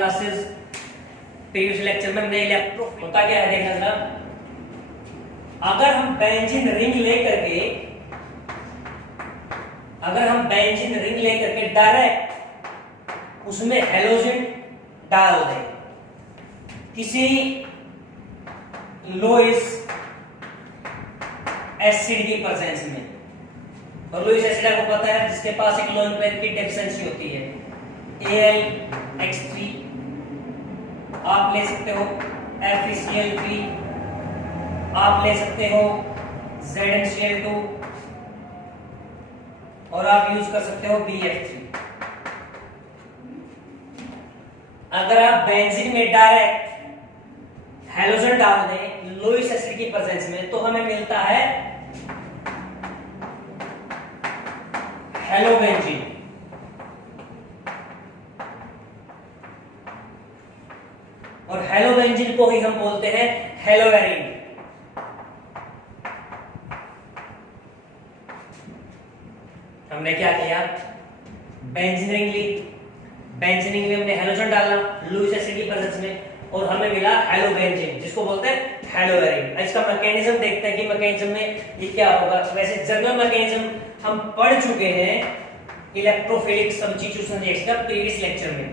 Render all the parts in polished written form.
Classes previous lecture में हमने electro होता क्या है देखना जरा। अगर हम बेंजीन रिंग लेकर के डायरेक्ट उसमें हेलोजन डाल दें किसी लोइस एसिड की प्रेजेंस में, और लोइस एसिड आपको पता है जिसके पास एक लोन पेयर की डेफिशिएंसी होती है AlX3, आप ले सकते हो FeCl3, आप ले सकते हो ZnCl2 और आप यूज कर सकते हो BF3। अगर आप बेंजीन में डायरेक्ट हेलोजन डाल दें लोइस एसिड की प्रेजेंस में तो हमें मिलता है हेलोबेंजीन। और हेलोबेंजीन को ही हम बोलते हैं हेलोवेरिन। हमने क्या किया, बेंजीन रिंग ली, बेंजीन रिंग में हमने हेलोजन डाला लुईस एसिड की प्रेजेंस में और हमें मिला हेलोबेंजीन जिसको बोलते हैं हेलोवेरिन। इसका मैकेनिज्म देखते हैं कि मैकेनिज्म में ये क्या होगा। वैसे जनरल मैकेनिज्म हम पढ़ चुके हैं इलेक्ट्रोफिलिक सब्स्टिट्यूशन रिएक्शन का प्रीवियस लेक्चर में।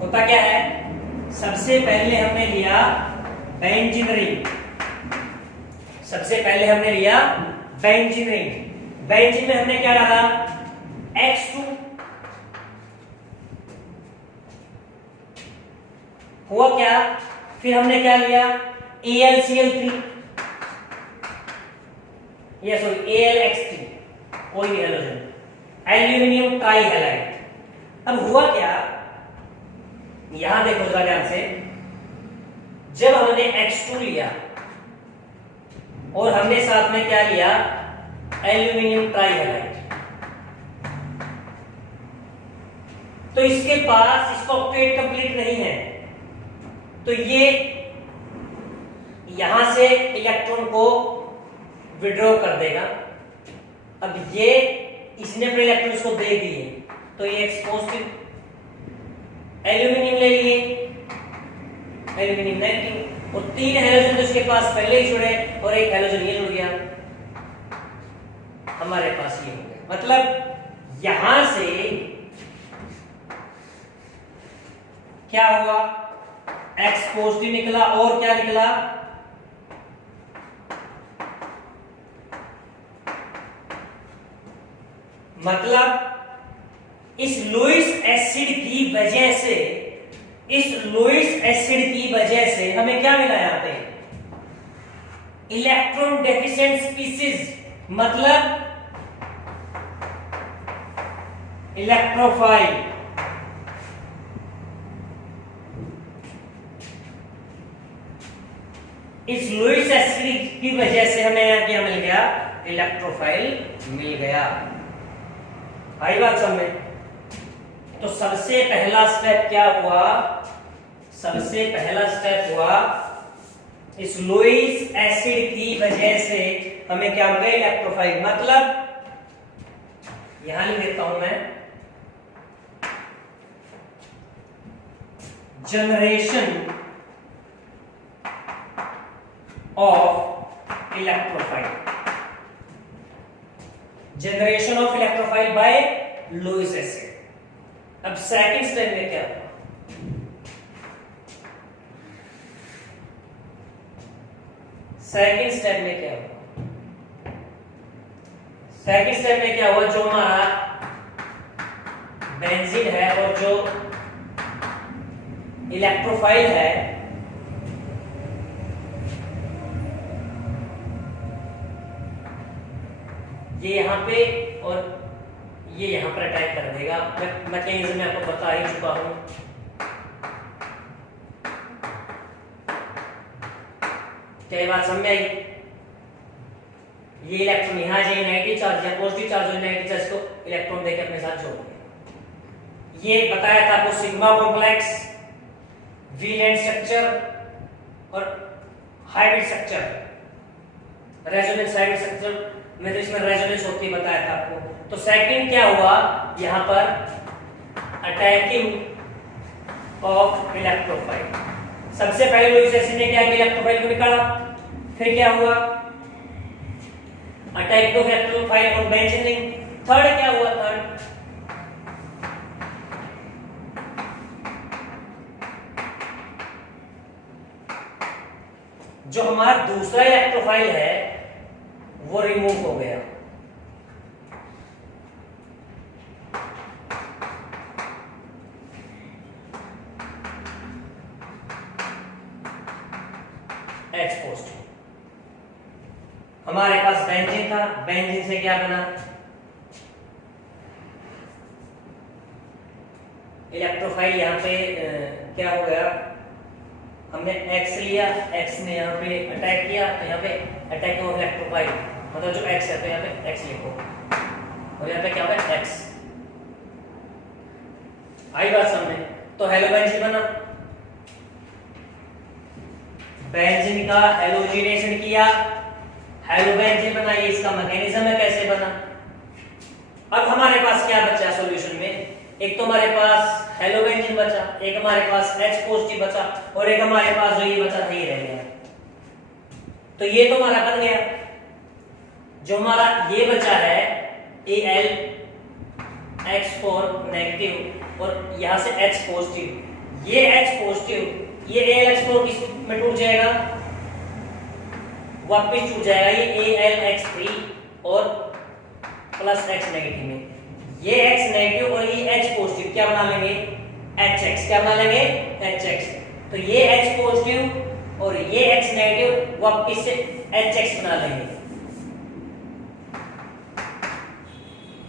होता क्या है, सबसे पहले हमने लिया बेंजीन रिंग, बेंजीन में हमने क्या डाला X2, हुआ क्या, फिर हमने क्या लिया AlCl3 या सॉरी AlX3, कोई भी हेलोजन, एल्यूमिनियम ट्राई हैलाइड। अब हुआ क्या, यहां देखो जरा ध्यान से, जब हमने X2 लिया और हमने साथ में क्या लिया एल्यूमिनियम ट्राई हैलाइड, तो इसके पास इसका ऑक्टेट कंप्लीट नहीं है, तो ये यहां से इलेक्ट्रॉन को विड्रॉ कर देगा। अब ये इसने अपने इलेक्ट्रॉन्स को दे दिए तो ये एक्सपोज एल्यूमिनियम ले लिए, एल्यूमिनियम नेगेटिव, और 3 हेलोजन तो इसके पास पहले ही जुड़े और एक हेलोजन ये जुड़ गया, हमारे पास ये हो गया। मतलब यहां से क्या हुआ, X पॉजिटिव निकला और क्या निकला, मतलब इस लुईस एसिड की वजह से हमें क्या मिला यहां पे, इलेक्ट्रॉन डेफिशिएंट स्पीसीज, मतलब इलेक्ट्रोफाइल। इस लुईस एसिड की वजह से हमें यहां क्या मिल गया, इलेक्ट्रोफाइल मिल गया। आई बात समझ में। तो सबसे पहला स्टेप क्या हुआ, इस लुईस एसिड की वजह से हमें क्या मिल गया, इलेक्ट्रोफाइल। मतलब यहां लिख देता हूं मैं, generation of electrophile by Lewis acid. अब सेकंड स्टेप में क्या हुआ, सेकंड स्टेप में क्या हुआ, जो हमारा बेंजीन है और जो इलेक्ट्रोफाइल है, ये यहां पे और ये यहां पर अटैक कर देगा। मैकेनिज्म में आपको बता ही चुका हूं। क्या बात समझ में आई, ये इलेक्ट्रॉन यहां जाए नेगेटिव चार्ज या पॉजिटिव चार्ज और नेगेटिव चार्ज को इलेक्ट्रॉन देकर अपने साथ जोड़ दिया। ये बताया था आपको सिग्मा कॉम्प्लेक्स, वैलेंस स्ट्रक्चर और hybrid structure, resonance hybrid structure में तो इसमें रेजोनेंस होती है, बताया था आपको। तो सेकंड क्या हुआ, यहाँ पर अटैकिंग ऑफ इलेक्ट्रोफाइल। सबसे पहले लुईस एसिड ने क्या किया, इलेक्ट्रोफाइल को निकाला, फिर क्या हुआ, attack of electrophile on benzene ring. Third क्या हुआ, थर्ड जो हमारा दूसरा इलेक्ट्रोफाइल है वो रिमूव हो गया। H positive. हमारे पास बेंजीन था, बेंजीन से क्या बना, इलेक्ट्रोफाइल यहाँ पे क्या हो गया, हमने X लिया, X ने यहाँ पे अटैक किया, तो यहाँ पे अटैक ऑफ इलेक्ट्रोफाइल, मतलब जो X है तो यहाँ पे X लिखो, और यहाँ पे क्या होगा X। आई बात समझ में? तो हेलोबेंजीन बना, बेंजीन का हेलोजिनेशन किया, हेलोबेंजीन बना। ये इसका मैकेनिज्म है कैसे बना। अब हमारे पास क्या बचा सॉल्यूशन में, एक तो हमारे पास हेलोबेंजीन बचा, एक हमारे पास H पॉजिटिव बचा, और एक हमारे पास जो ये बचा था ये रह गया। तो ये तो हमारा बन गया। जो हमारा ये बचा है AlX4 नेगेटिव और यहां से H पॉजिटिव, ये H पॉजिटिव, ये AlX4 किस में टूट जाएगा, वापस टूट जाएगा ये AlX3 और प्लस X नेगेटिव में। ये X नेगेटिव और ये H पॉजिटिव क्या बना लेंगे, HX। क्या बना लेंगे, HX। तो ये H पॉजिटिव और ये X नेगेटिव वापस से HX बना लेंगे,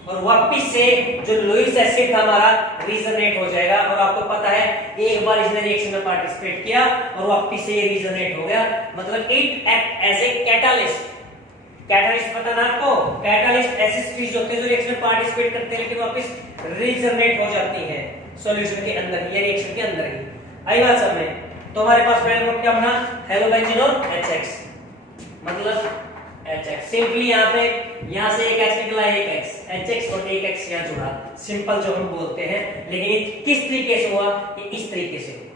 और वापस से जो लुईस एसिड था हमारा रीजनरेट हो जाएगा। और आपको पता है एक बार इसने रिएक्शन में पार्टिसिपेट किया और वापस से ये रीजनरेट हो गया, मतलब it act as a catalyst. Catalyst पता ना आपको, कैटालिस्ट ऐसी चीज होती है जो रिएक्शन में पार्टिसिपेट करते हैं लेकिन वापस रीजनरेट हो जाती है सॉल्यूशन के अंदर या रिएक्शन के अंदर ही। आई बात समझ में? तो हमारे पास पहले ग्रुप क्या बना, हेलोबेंजीन और HX, मतलब HX। सिंपली यहाँ पे यहाँ से एक H निकला, एक X, HX और एक X यहाँ जुड़ा, सिंपल जो हम बोलते हैं। लेकिन ये किस तरीके से हुआ, ये इस तरीके से हुआ।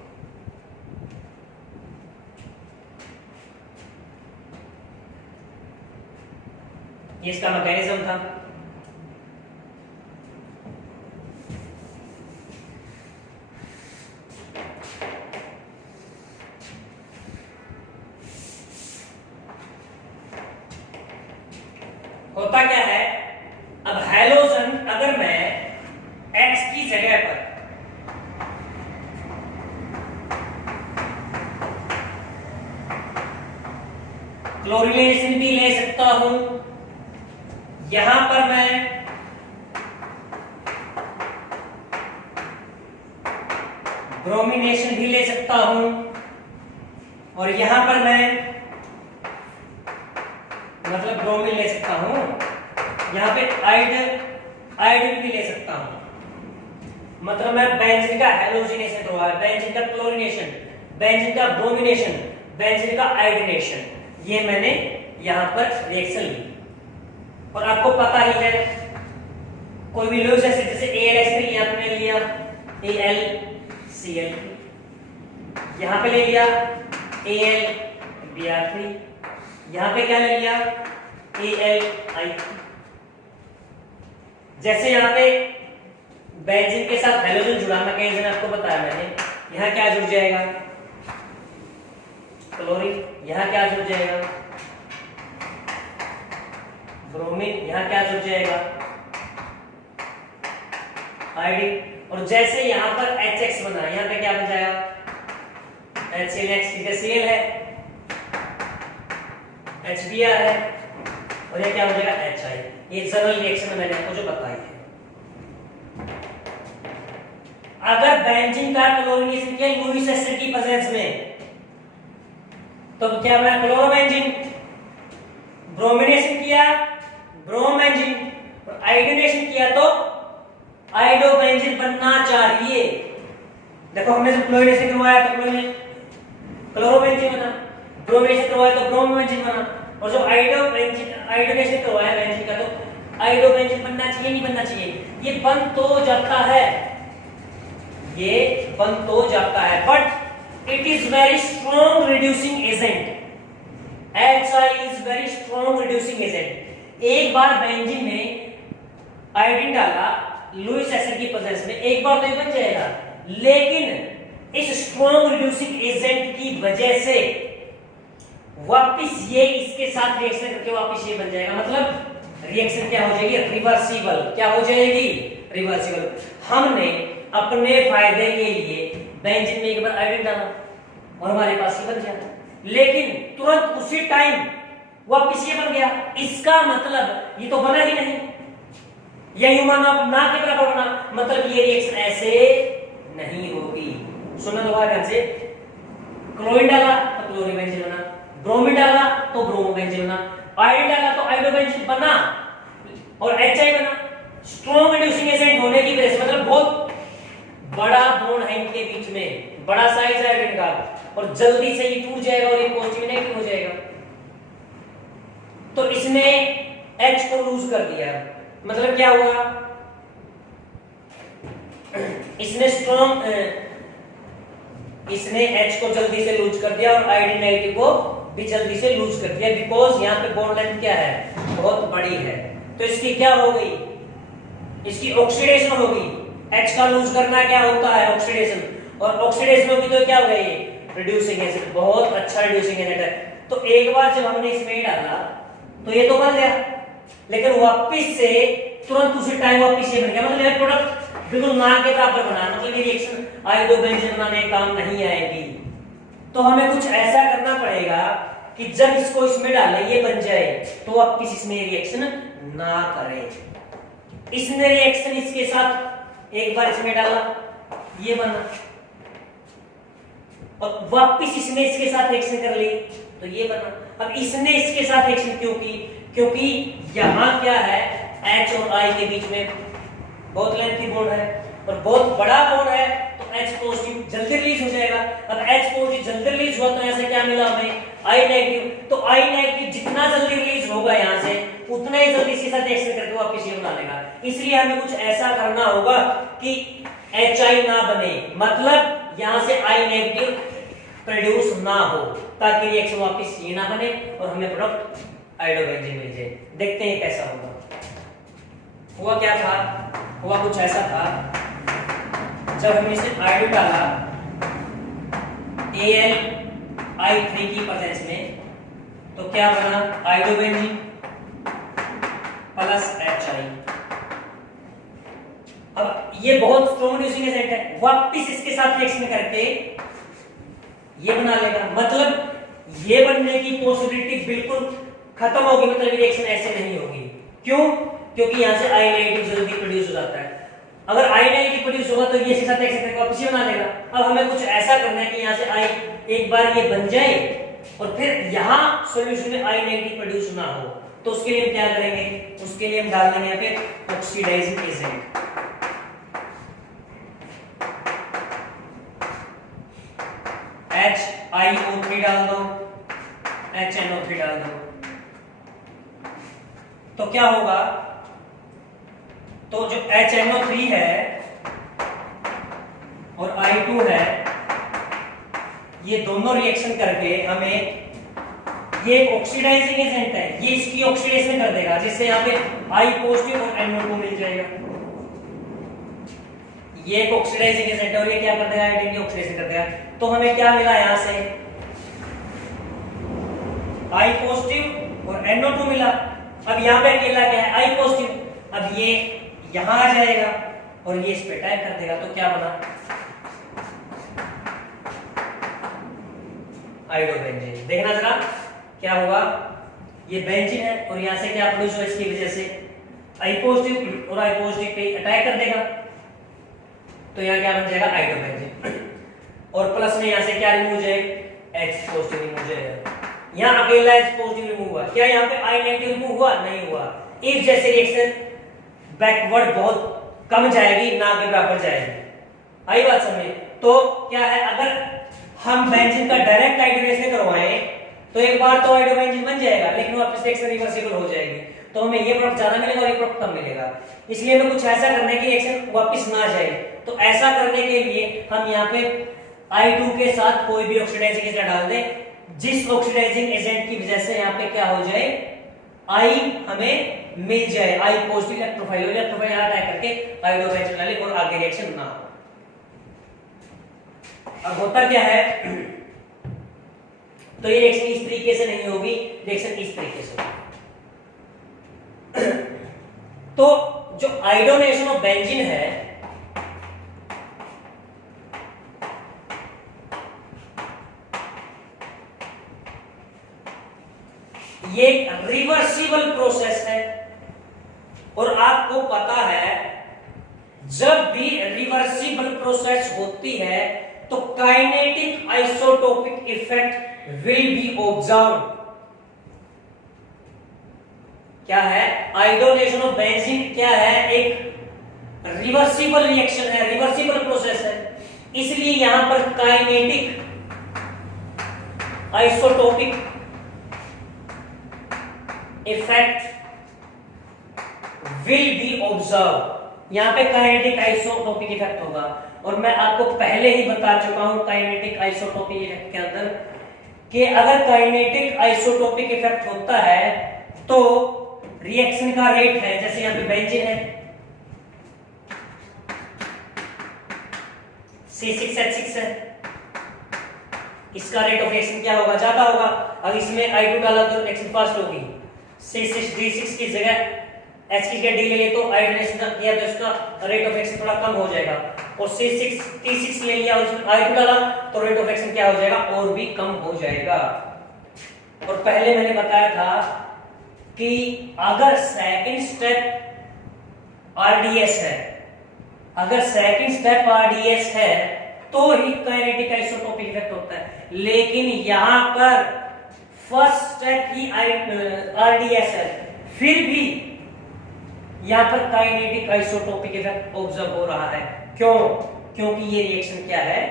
ये इसका मैकेनिज्म था। होता क्या है, अब हैलोजन अगर मैं X की जगह पर क्लोरीनेशन भी ले सकता हूं, यहां पर मैं ब्रोमिनेशन भी ले सकता हूं, और यहां पर मैं मतलब ब्रोमीन ले सकता हूं, यहां पे आयोडीन भी ले सकता हूं। मतलब मैं बेंजीन का हेलोजिनेशन करवा, बेंजीन का क्लोरीनेशन, बेंजीन का ब्रोमिनेशन, बेंजीन का आयोडीनेशन, ये मैंने यहां पर रिएक्शन ली। और आपको पता ही है कोई भी लुईस एसिड जैसे AlX3 यहां पे ले लिया, AlCl, यहां पे ले लिया AlBr3, यहां पे क्या ले लिया AlI। जैसे यहां पे बेंजीन के साथ हेलोजन जुड़ा, मैकेनिज्म आपको बताया मैंने, यहां क्या जुड़ जाएगा, क्लोरीन, यहां क्या जुड़ जाएगा ब्रोमीन, यहां क्या जुड़ जाएगा आयोडीन। और जैसे यहां पर HX बना, यहां पे क्या बन जाएगा HClX, इधर Cl है, HBr है, और ये क्या हो जाएगा HI। ये जनरल रिएक्शन में मैंने आपको जो बताई है। अगर बेंजीन का क्लोरीनेशन किया लुईस एसिड की प्रेजेंस में तो क्या बना क्लोरोबेंजीन, ब्रोमिनेशन किया ब्रोमेंजीन, और आयोडीनेशन किया तो आयोडोबेंजीन बनना चाहिए। देखो हमने जब क्लोरीनेशन करवाया तो क्लोरोबेंजीन बना, ब्रोमिनेशन करवाया तो ब्रोमोबेंजीन बना, और जो आयोडोनेशन करवाया बेंजीन का तो आयोडोबेंजीन बनना चाहिए नहीं बनना चाहिए। ये बंद तो जाता है, ये बंद तो जाता है, but it is very strong reducing agent. HI is very strong reducing agent. एक बार बेंजीन में आयोडीन डाला लुईस एसिड की प्रेजेंस में, एक बार तो ये बन जाएगा, लेकिन इस स्ट्रॉन्ग रिड्यूसिंग एजेंट की वजह से वापस ये इसके साथ रिएक्शन करके वापस ये बन जाएगा। मतलब रिएक्शन क्या हो जाएगी? रिवर्सिबल। क्या हो जाएगी? रिवर्सिबल। हमने अपने फायदे के लिए बेंजीन में एक बार आयोडीन डाला और हमारे पास ये बन गया, लेकिन तुरंत उसी टाइम वापस ये बन गया। इसका मतलब ये तो बना ही नहीं, या यूं मानो आप ना के बराबर बना, मतलब ये रिएक्शन ऐसे नहीं होगी। सुना दोबारा ध्यान से, क्लोरीन डाला तो क्लोरीन बेंजीन बना, ब्रोमीन डाला तो ब्रोमो बेंजीन बना, आयोडीन डाला तो आयोडो बेंजीन बना और HI बना। स्ट्रॉन्ग रिड्यूसिंग एजेंट होने की वजह से, मतलब बहुत बड़ा बॉन्ड है इनके बीच में, बड़ा साइज है आयोडीन का, और जल्दी से ये टूट जाएगा और ये पॉजिटिव नेगेटिव हो जाएगा। तो इसने H को लूज कर दिया, मतलब क्या हुआ? इसने H को जल्दी से लूज कर दिया और आयोडीन नेगेटिव को भी जल्दी से लूज कर दिया, बिकॉज यहाँ पे बॉन्ड लेंथ क्या है? बहुत बड़ी है। तो इसकी क्या हो गई? इसकी ऑक्सीडेशन होगी। H का लूज करना क्या होता है? ऑक्सीडेशन। और ऑक्सीडेशन होगी तो क्या हो गया? ये रिड्यूसिंग एजेंट, बहुत अच्छा रिड्यूसिंग एजेंट है। तो एक बार जब हमने इसमें डाला तो ये तो बन गया, लेकिन वापस से तुरंत उसी टाइम वापस ये बन गया, मतलब ये प्रोडक्ट बिल्कुल ना के बराबर बना, मतलब ये रिएक्शन आयोडो बेंजीन बनाने काम नहीं आएगी। तो हमें कुछ ऐसा करना पड़ेगा कि जब इसको इसमें डाले ये बन जाए तो वापस इसमें रिएक्शन ना करे। इसने रिएक्शन इसके साथ एक बार इसमें डाला, ये बना, और वापस इसने इसके साथ रिएक्शन कर ली तो ये बना। अब इसने इसके साथ रिएक्शन क्यों की? क्योंकि यहां क्या है? H और I के बीच में बहुत लेंथी बॉन्ड है और बहुत बड़ा बॉन्ड है, तो H पॉजिटिव जल्दी रिलीज हो जाएगा। अब H पॉजिटिव जल्दी रिलीज हुआ तो ऐसे क्या मिला हमें? I negative. तो I नेगेटिव जितना जल्दी रिलीज होगा यहां से, उतना ही जल्दी इसके साथ रिएक्शन करके वापस ये बना लेगा। इसलिए हमें कुछ ऐसा करना होगा कि HI ना बने, मतलब यहां से I नेगेटिव प्रोड्यूस ना हो, ताकि रिएक्शन वापस ये ना बने और हमें प्रोडक्ट आयोडो बेंजीन मिल जाए। देखते हैं कैसा होगा। हुआ क्या था? हुआ कुछ ऐसा था, जब हमने इसे आयोडीन डाला AlI3 की प्रेजेंस में, तो क्या बना? Iodo benzene plus HI। अब ये बहुत स्ट्रॉन्ग रिड्यूसिंग एजेंट है, वापस इसके साथ रिएक्शन करके ये बना लेगा, मतलब ये बनने की पॉसिबिलिटी बिल्कुल खत्म होगी, मतलब रिएक्शन ऐसे नहीं होगी। क्यों? क्योंकि यहां से I नेगेटिव जल्दी प्रोड्यूस हो जाता है। अगर I नेगेटिव प्रोड्यूस होगा तो ये इसके साथ रिएक्शन करके वापस ये बना लेगा। अब हमें कुछ ऐसा करना है कि यहां से I एक बार ये बन जाए और फिर यहां सॉल्यूशन में I नेगेटिव प्रोड्यूस ना हो, तो उसके लिए हम क्या करेंगे? उसके लिए हम डाल देंगे यहाँ पे ऑक्सीडाइजिंग एजेंट। HiO3 डाल दो, HNO3 डाल दो, तो क्या होगा? तो जो HNO3 है और I2 है, ये दोनों रिएक्शन करके हमें, ये एक ऑक्सीडाइजिंग एजेंट है, ये इसकी ऑक्सीडेशन कर देगा, जिससे यहाँ पे I पॉजिटिव और NO2 मिल जाएगा। ये एक ऑक्सीडाइजिंग एजेंट है और ये क्या कर देगा? आयोडीन की ऑक्सीडेशन कर देगा। तो हमें क्या मिला यहां से? I पॉजिटिव और NO2 मिला। अब यहाँ पे अकेला क्या है? I positive. अब ये यहां आ जाएगा और ये इस पे अटैक कर देगा, तो क्या बना? Iodo benzene. देखना जरा क्या होगा? ये बेंजीन है और यहां से क्या प्रोड्यूस हुआ? इसकी वजह से I पॉजिटिव और I पॉजिटिव पे अटैक कर देगा, तो यहाँ क्या बन जाएगा? Iodo benzene. और प्लस में यहाँ से क्या रिमूव हो जाएगा? H पॉजिटिव रिमूव हो जाएगा। यहाँ अकेला H पॉजिटिव रिमूव हुआ, क्या यहाँ पे I नेगेटिव रिमूव हुआ? नहीं हुआ। इस जैसे रिएक्शन बैकवर्ड बहुत कम जाएगी, ना के बराबर जाएगी। आई बात समझ? तो क्या है, अगर हम बेंजीन का डायरेक्ट आयोडीनेशन करवाएं तो एक बार तो आयोडो बेंजीन बन जाएगा, लेकिन वापस रिएक्शन रिवर्सिबल हो जाएगी। तो हमें ये प्रोडक्ट ज्यादा मिलेगा और ये प्रोडक्ट कम मिलेगा। इसलिए हमें कुछ ऐसा करना है कि रिएक्शन वापस ना जाए। तो ऐसा करने के लिए हम यहाँ पे I2 के साथ कोई भी ऑक्सीडाइजिंग एजेंट डाल दें, जिस ऑक्सीडाइजिंग एजेंट की वजह से यहाँ पे क्या हो जाए, I हमें मिल जाए, I पॉजिटिव इलेक्ट्रोफाइल यहाँ अटैक करके आयोडो बेंजीन डाले और आगे रिएक्शन ना हो। अब होता क्या है, तो ये रिएक्शन इस तरीके से नहीं होगी, रिएक्शन इस तरीके से होगी। तो जो आयोडोनेशन ऑफ बेंजीन है, ये रिवर्सिबल प्रोसेस है और आपको पता है जब भी रिवर्सिबल प्रोसेस होती है तो kinetic isotopic effect will be observe. क्या है, आयोडोनेशन ऑफ बेंजीन क्या है, एक रिवर्सिबल रिएक्शन है, रिवर्सिबल प्रोसेस है, इसलिए यहां पर kinetic isotopic effect will be observe. यहां पे काइनेटिक आइसोटोपिक इफेक्ट होगा और मैं आपको पहले ही बता चुका हूं काइनेटिक आइसोटोपिक इफेक्ट के अंदर कि अगर काइनेटिक आइसोटोपिक इफेक्ट होता है तो रिएक्शन का रेट है, जैसे यहां पे बेंजीन है C6H6 है, इसका रेट ऑफ रिएक्शन क्या होगा, ज्यादा होगा। अब इसमें I2 डाला तो रिएक्शन फास्ट होगी, C6D6 की जगह H की जगह D ले लिए तो आयोडोनेशन किया तो इसका रेट ऑफ रिएक्शन थोड़ा कम हो जाएगा, और C6T6 ले लिया और उसमें I2 डाला तो रेट ऑफ रिएक्शन क्या हो जाएगा, और भी कम हो जाएगा। और पहले मैंने बताया था कि अगर सेकंड स्टेप RDS है, अगर सेकंड स्टेप RDS है तो ही काइनेटिक आइसोटोपिक इफेक्ट होता है, लेकिन यहां पर फर्स्ट स्टेप ही RDS है, फिर भी यहां पर काइनेटिक आइसोटोपिक इफेक्ट ऑब्जर्व हो रहा है। क्यों? क्योंकि ये रिएक्शन क्या है,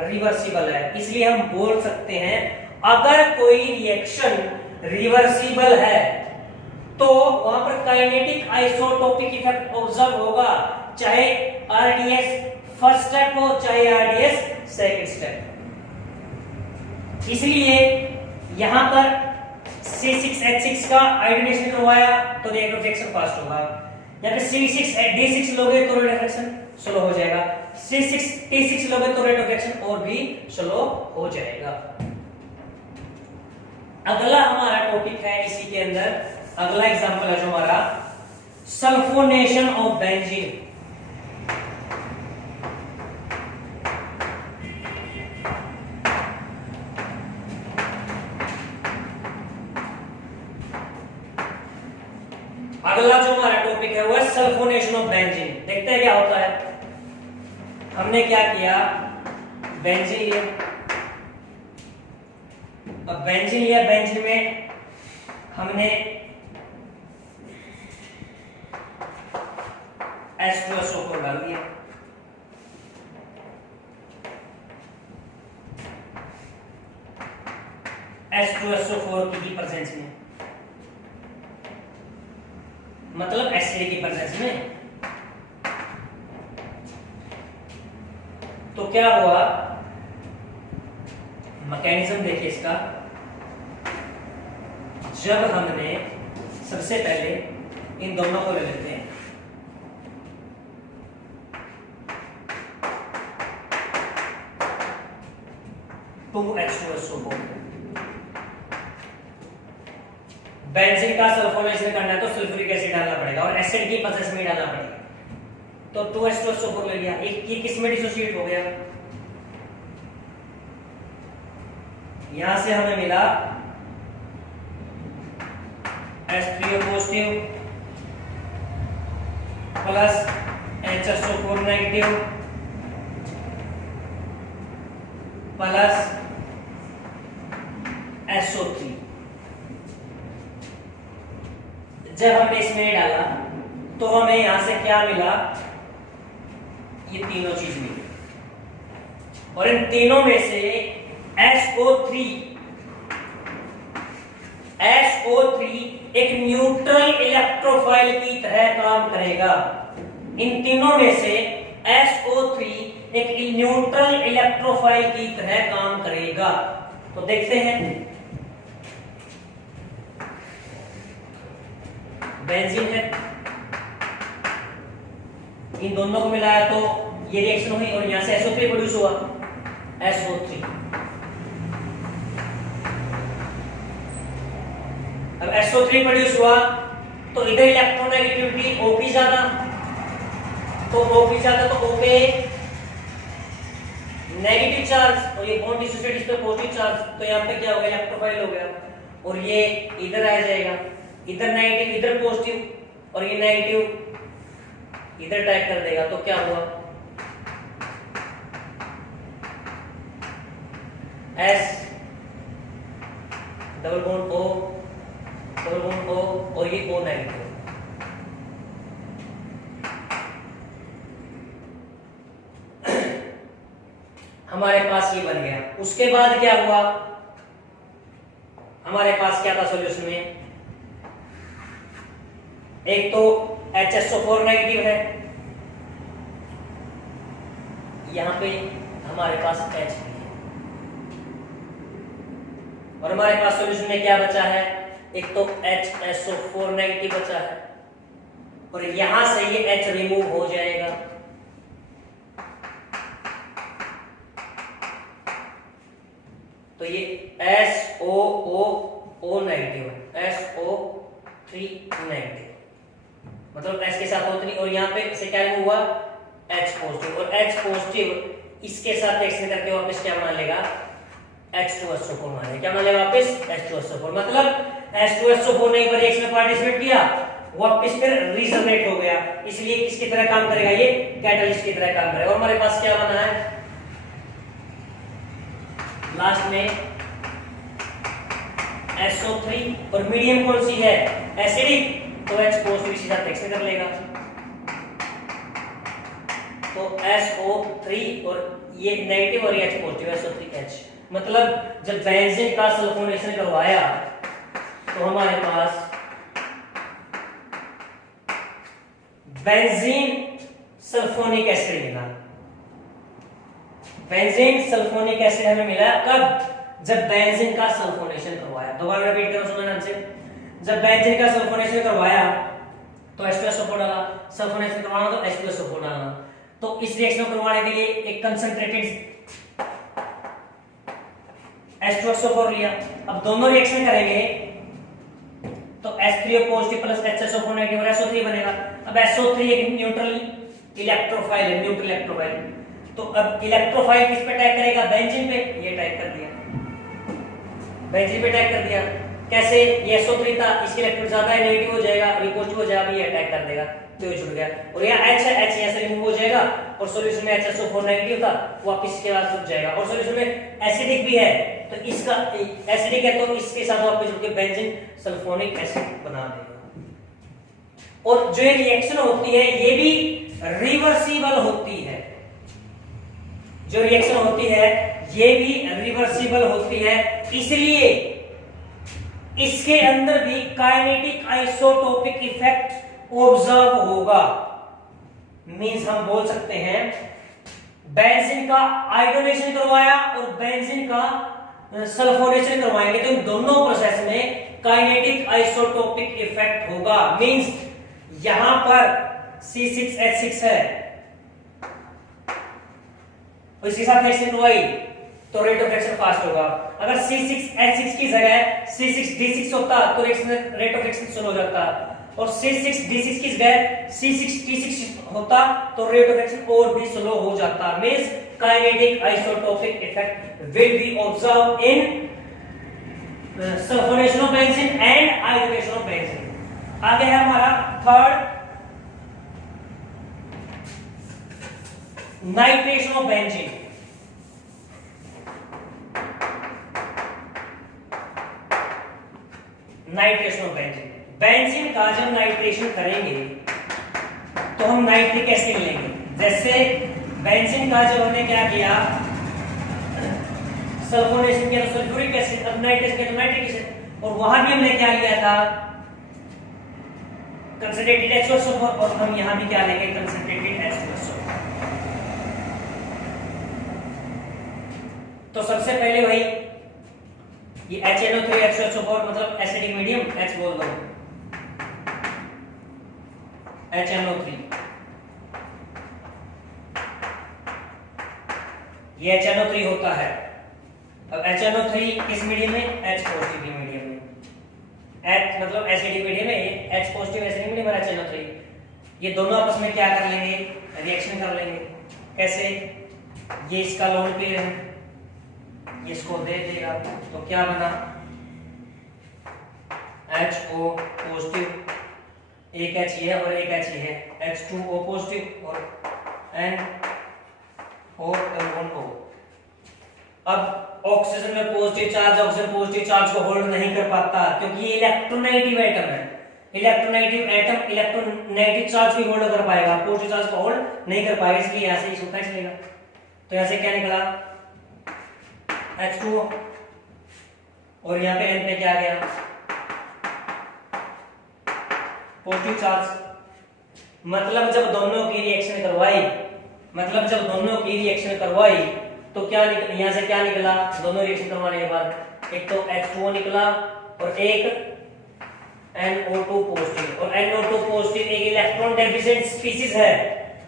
रिवर्सिबल है। इसलिए हम बोल सकते हैं अगर कोई रिएक्शन रिवर्सिबल है तो वहां पर काइनेटिक आइसोटोपिक इफेक्ट ऑब्जर्व होगा, चाहे RDS फर्स्ट स्टेप हो चाहे RDS सेकंड स्टेप। इसलिए यहां पर C6H6 का आयोडोनेशन करवाया तो रेट ऑफ रिएक्शन फास्ट होगा, यहां पे C6D6 लोगे तो रेट ऑफ रिएक्शन स्लो हो जाएगा, C6T6 लोगे तो रेट ऑफ रिएक्शन और भी स्लो हो जाएगा। अगला हमारा टॉपिक है इसी के अंदर, अगला एग्जांपल है जो हमारा सल्फोनेशन ऑफ बेंजीन। अगला जो हमारा टॉपिक है वो है सल्फोनेशन ऑफ बेंजीन। देखते हैं क्या होता है। हमने क्या किया, बेंजीन लिया, अब बेंजीन लिया, बेंजीन में हमने H2SO4 डाल दिया, H2SO4 की प्रेजेंस में, मतलब एसिड की प्रेजेंस में। तो क्या हुआ, मैकेनिज्म देखिए इसका। जब हमने सबसे पहले इन दोनों को ले लेते हैं, H2SO4, बेंजीन का सल्फोनेशन करना है तो सल्फ्यूरिक एसिड डालना पड़ेगा और एसिड की प्रेजेंस में डालना पड़ेगा। तो 2H2SO4 ले लिया, एक ये किस में डिसोसिएट हो गया, यहां से हमें मिला H3O positive plus HSO4 negative plus SO3। जब हमने इसमें डाला तो हमें यहां से क्या मिला, ये तीनों चीज मिली, और इन तीनों में से SO3 एक न्यूट्रल इलेक्ट्रोफाइल की तरह काम करेगा। इन तीनों में से SO3 एक न्यूट्रल इलेक्ट्रोफाइल की तरह काम करेगा। तो देखते हैं, बेंजीन है, इन दोनों को मिलाया तो ये रिएक्शन हुई और यहां से SO3 प्रोड्यूस हुआ, SO3। अब SO3 प्रोड्यूस हुआ तो इधर इलेक्ट्रोनेगेटिविटी OP ज्यादा, तो OP ज्यादा तो O पे नेगेटिव चार्ज और ये बॉन्ड डिसोसिएट इस पे पॉजिटिव चार्ज, तो यहाँ पे क्या हो गया, इलेक्ट्रोफाइल हो गया और ये इधर आ जाएगा, इधर नेगेटिव इधर पॉजिटिव और ये नेगेटिव इधर अटैक कर देगा। तो क्या हुआ, S double bond O double bond O और ये O नेगेटिव। हमारे पास ये बन गया। उसके बाद क्या हुआ, हमारे पास क्या था सॉल्यूशन में, एक तो HSO4 नेगेटिव है, यहां पे हमारे पास H भी है और हमारे पास सॉल्यूशन में क्या बचा है, एक तो HSO4 नेगेटिव बचा है और यहां से ये H रिमूव हो जाएगा। तो ये SOO नेगेटिव है, SO3 नेगेटिव, मतलब S के साथ O3 और यहाँ पे से क्या हुआ, H पॉजिटिव और H पॉजिटिव इसके साथ रिएक्शन करके वापस क्या बना लेगा, H2SO4 बना लेगा। क्या बना लेगा वापस, H2SO4, मतलब H2SO4 ने एक बार रिएक्शन में पार्टिसिपेट किया, वापस फिर रीजनरेट हो गया, इसलिए किसकी तरह काम करेगा, ये कैटलिस्ट की तरह काम करेगा। और हमारे पास क्या बना है लास्ट में SO3 और मीडियम कौन सी है, एसिडिक, तो H पॉजिटिव इसी साथ रिएक्शन कर लेगा, तो SO3 और ये नेगेटिव और ये H पॉजिटिव, SO3H। मतलब जब बेंजीन का सल्फोनेशन करवाया तो हमारे पास बेंजीन सल्फोनिक एसिड मिला। बेंजीन सल्फोनिक एसिड हमें मिला कब, जब बेंजीन का सल्फोनेशन करवाया। दोबारा रिपीट करो, सुनो ध्यान से, जब बेंजीन का सल्फोनेशन करवाया तो H2SO4 डाला, सल्फोनेशन करवाना तो H2SO4 डालना। तो इस रिएक्शन को करवाने के लिए एक कंसंट्रेटेड H2SO4 लिया। अब दोनों रिएक्शन करेंगे तो H3O positive plus HSO4 negative और SO3 बनेगा। अब SO3 एक न्यूट्रल इलेक्ट्रोफाइल है, न्यूट्रल इलेक्ट्रोफाइल, तो अब इलेक्ट्रोफाइल किस पे अटैक करेगा, बेंजीन पे, ये अटैक कर दिया, बेंजीन पे अटैक कर दिया। कैसे, ये SO3 था, इसके इलेक्ट्रॉन ज्यादा है, नेगेटिव हो जाएगा, और ये पॉजिटिव हो जाएगा, ये अटैक कर देगा, तो ये छूट गया। और यहाँ H है, H यहाँ से रिमूव हो जाएगा और सॉल्यूशन में HSO4 नेगेटिव था, वापस इसके बाद छूट जाएगा। और सॉल्यूशन में एसिडिक भी है, तो इसका एसिडिक है तो इसके साथ वापस जुड़ के बेंजीन सल्फोनिक एसिड बना देगा। और जो ये रिएक्शन होती है ये भी रिवर्सिबल होती है, जो रिएक्शन होती है ये भी रिवर्सिबल होती है, इसलिए इसके अंदर भी काइनेटिक आइसोटोपिक इफेक्ट ऑब्जर्व होगा। मींस हम बोल सकते हैं बेंजीन का आयोडीनेशन करवाया और बेंजीन का सल्फोनेशन करवाएंगे तो इन दोनों प्रोसेस में काइनेटिक आइसोटोपिक इफेक्ट होगा। मींस यहां पर C6H6 है और इसके साथ रिएक्शन करवाई तो रेट ऑफ रिएक्शन फास्ट होगा। अगर C6H6 की जगह C6D6 होता तो reaction rate of reaction slow हो जाता, और C6D6 की जगह C6T6 होता तो रेट ऑफ रिएक्शन और भी स्लो हो जाता। Means kinetic isotopic effect will be observed in sulphonation of benzene and iodination of benzene. आगे है हमारा third, nitration of benzene. Nitration of benzene, benzene का जब नाइट्रेशन करेंगे तो हम नाइट्रिक एसिड लेंगे। जैसे बेंजीन का जब हमने क्या किया, सल्फोनेशन किया तो सल्फ्यूरिक एसिड, अब नाइट्रेशन किया तो नाइट्रिक एसिड, और वहां भी हमने क्या लिया था कंसंट्रेटेड H2SO4 और हम यहाँ भी क्या लेंगे कंसंट्रेटेड H2SO। तो सबसे पहले भाई ये HNO3 H2SO4 मतलब एसिडिक मीडियम H बोल दो, HNO3 ये HNO3 होता है। अब HNO3 किस मीडियम में? H पॉजिटिव मीडियम में। H मतलब एसिडिक मीडियम में, H पॉजिटिव एसिडिक मीडियम और HNO3 ये दोनों आपस में क्या कर लेंगे? रिएक्शन कर लेंगे। कैसे? ये इसका लोन पेयर है, ये इसको दे देगा, तो क्या बना? HO पॉजिटिव, एक H ये है और एक H ये है, H2O पॉजिटिव और NO। अब ऑक्सीजन में positive charge oxygen positive charge को होल्ड नहीं कर पाता क्योंकि ये इलेक्ट्रोनेगेटिव एटम है। इलेक्ट्रोनेगेटिव एटम इलेक्ट्रोनेगेटिव चार्ज को होल्ड कर पाएगा, पॉजिटिव चार्ज को होल्ड नहीं कर पाएगा, इसलिए यहां से सूखा चलेगा। तो यहां से क्या निकला? H2O और यहाँ पे N पे क्या आ गया? Positive charge. मतलब जब दोनों की रिएक्शन करवाई तो क्या यहाँ से क्या निकला? दोनों रिएक्शन करवाने के बाद एक तो H2O निकला और एक NO2 पॉजिटिव। और NO2 पॉजिटिव एक इलेक्ट्रॉन डेफिशिएंट स्पीशीज है।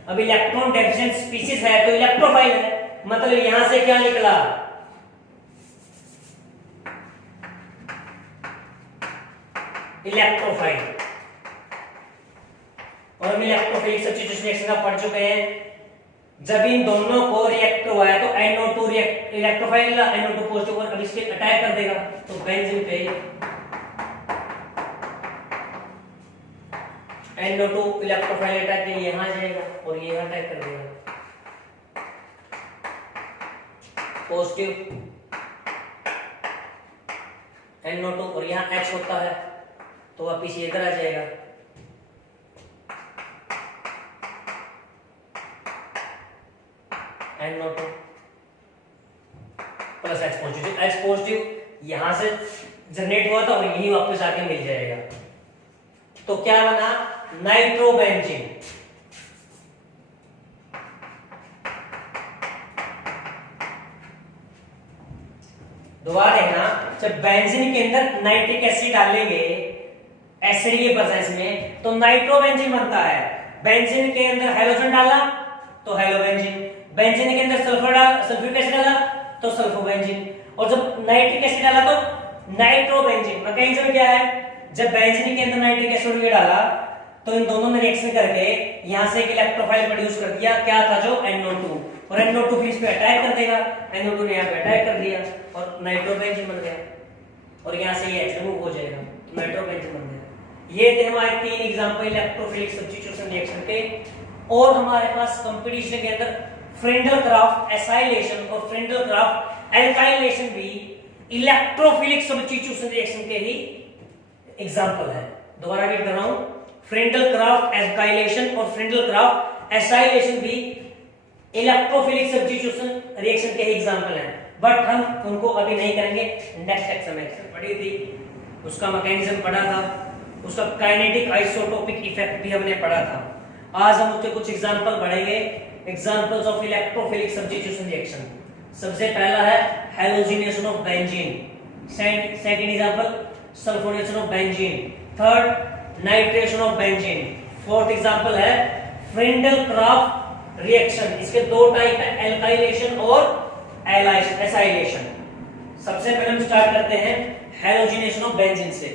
अब इलेक्ट्रॉन डेफिशिएंट स्पीशीज है तो इलेक्ट्रोफाइल है, मतलब यहां से क्या निकला? इलेक्ट्रोफाइल। और हम इलेक्ट्रोफिलिक सब्स्टिट्यूशन रिएक्शन का पढ़ चुके हैं। जब इन दोनों को रिएक्ट हुआ है तो NO2 react electrophile NO2 positive और अब इसके अटैक कर देगा तो बेंजीन पे NO2 इलेक्ट्रोफाइल अटैक के यहां जाएगा और ये अटैक कर देगा पॉजिटिव NO2 और यहां H होता है तो वापिस ये इधर आ जाएगा। NO2 प्लस H पॉजिटिव यहां से जनरेट हुआ था और यही वापस आके मिल जाएगा। तो क्या बना? नाइट्रोबेंजीन। दोबारा देखना, जब बेंजीन के अंदर नाइट्रिक एसिड डालेंगे एसिड के प्रेजेंस में तो नाइट्रोबेंजीन बनता है। बेंजीन के अंदर हाइड्रोजन डाला तो हेलोबेंजीन, बेंजीन के अंदर सल्फ्यूरिक एसिड डाला तो सल्फोबेंजीन, और जब नाइट्रिक एसिड डाला तो नाइट्रोबेंजीन। मैकेनिज्म क्या है? जब बेंजीन के अंदर नाइट्रिक एसिड डाला तो इन दोनों ने रिएक्शन करके यहां से एक इलेक्ट्रोफाइल प्रोड्यूस कर दिया, क्या था? जो NO2, और NO2 फिर इस पे अटैक कर देगा, NO2 ने यहां पे अटैक कर दिया और नाइट्रोबेंजीन बन गया और यहां से ये H रिमूव हो जाएगा, नाइट्रोबेंजीन बन गया। ये थे हमारे 3 एग्जांपल इलेक्ट्रोफिलिक सब्स्टिट्यूशन रिएक्शन के। और हमारे पास कंपटीशन के अंदर फ्रेंडल-क्राफ्ट एसाइलेशन और फ्रेंडल-क्राफ्ट एल्काइलेशन भी इलेक्ट्रोफिलिक सब्स्टिट्यूशन रिएक्शन के ही एग्जांपल है। दोबारा रिपीट कर रहा हूं, फ्रेंडल-क्राफ्ट एल्काइलेशन और फ्रेंडल-क्राफ्ट एसाइलेशन भी इलेक्ट्रोफिलिक सब्स्टिट्यूशन रिएक्शन के ही एग्जांपल हैं, बट हम उनको अभी नहीं करेंगे। नेक्स्ट सेक्शन में पढ़ी थी, उसका मैकेनिज्म पढ़ा था, उसका काइनेटिक आइसोटोपिक इफेक्ट भी हमने पढ़ा था। आज हम उसके कुछ एग्जांपल पढ़ेंगे, examples of electrophilic substitution reaction. सबसे पहला है halogenation of benzene, second example sulphonation of benzene, third nitration of benzene, fourth example है फ्रेंडल-क्राफ्ट रिएक्शन। इसके 2 टाइप है, एल्काइलेशन और एसाइलेशन। सबसे पहले हम स्टार्ट करते हैं हैलोजिनेशन ऑफ बेंजीन से।